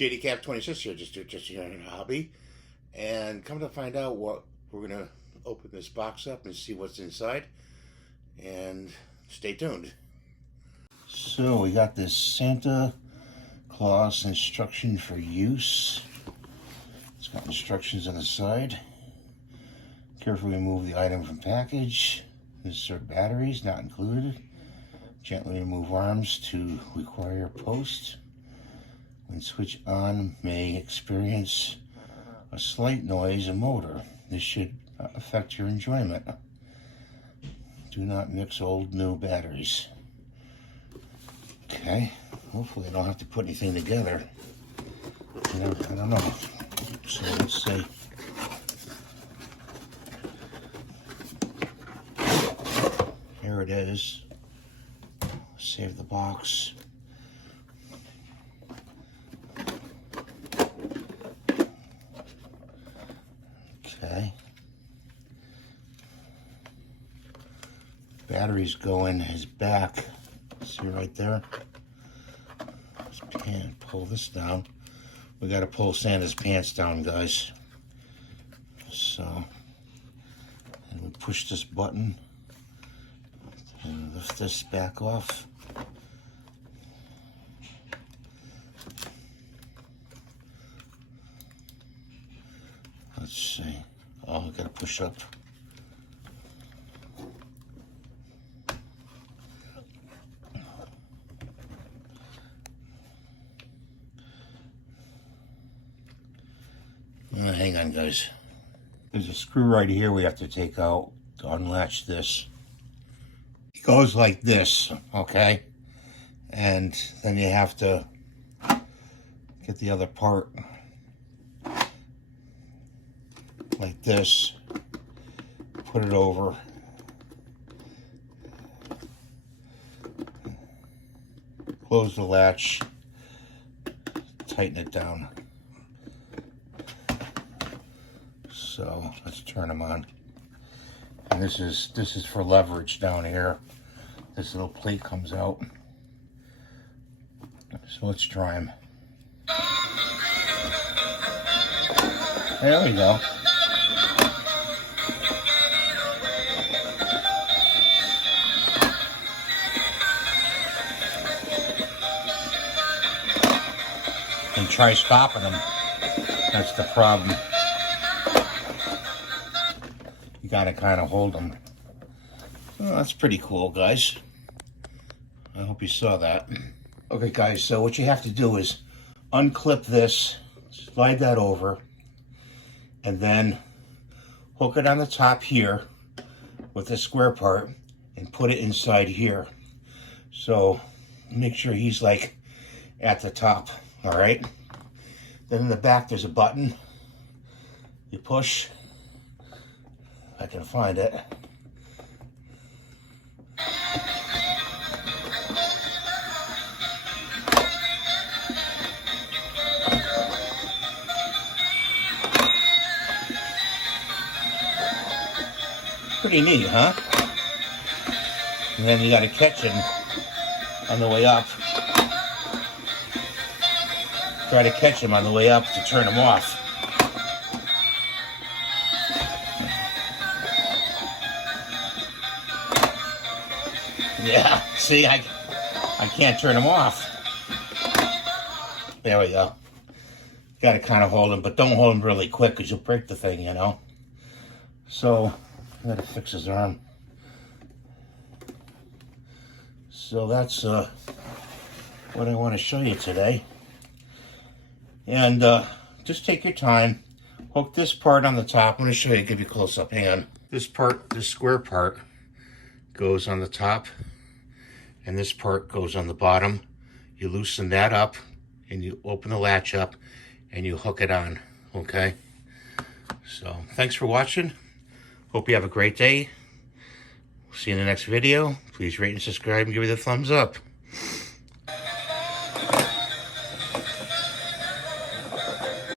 JDCap 26 here, just here in a hobby, and come to find out what we're gonna open this box up and see what's inside, and stay tuned. So we got this Santa Claus instruction for use. It's got instructions on the side. Carefully remove the item from package. Insert batteries not included. Gently remove arms to require post. When switch on, may experience a slight noise and motor. This should affect your enjoyment. Do not mix old new batteries. Okay, hopefully I don't have to put anything together. I don't know. So let's see. Here it is. Save the box. Okay. Batteries go in his back. See right there? His pants. Pull this down. We got to pull Santa's pants down, guys. So, and we push this button and lift this back off. Let's see. Oh, I gotta push up. Hang on, guys. There's a screw right here we have to take out to unlatch this. It goes like this, okay? And then you have to get the other part like this, put it over, close the latch, tighten it down. So let's turn them on. And this is for leverage down here. This little plate comes out. So let's try them. There we go. And try stopping them. That's the problem. You gotta kind of hold them. Well, that's pretty cool, guys. I hope you saw that. Okay, guys, so what you have to do is unclip this, slide that over, and then hook it on the top here with the square part and put it inside here. So make sure he's like at the top, all right? Then in the back there's a button. You push. I can find it. Pretty neat, huh? And then you got to catch him on the way up. Try to catch him on the way up to turn him off. Yeah, see, I can't turn him off. There we go. Got to kind of hold him, but don't hold him really quick because you'll break the thing, you know. So, I got to fix his arm. So that's what I want to show you today. And just take your time. Hook this part on the top. I'm going to show you, give you a close-up. Hang on. This part, this square part, goes on the top. And this part goes on the bottom. You loosen that up and you open the latch up and you hook it on, okay? So thanks for watching. Hope you have a great day. See you in the next video. Please rate and subscribe and give me the thumbs up.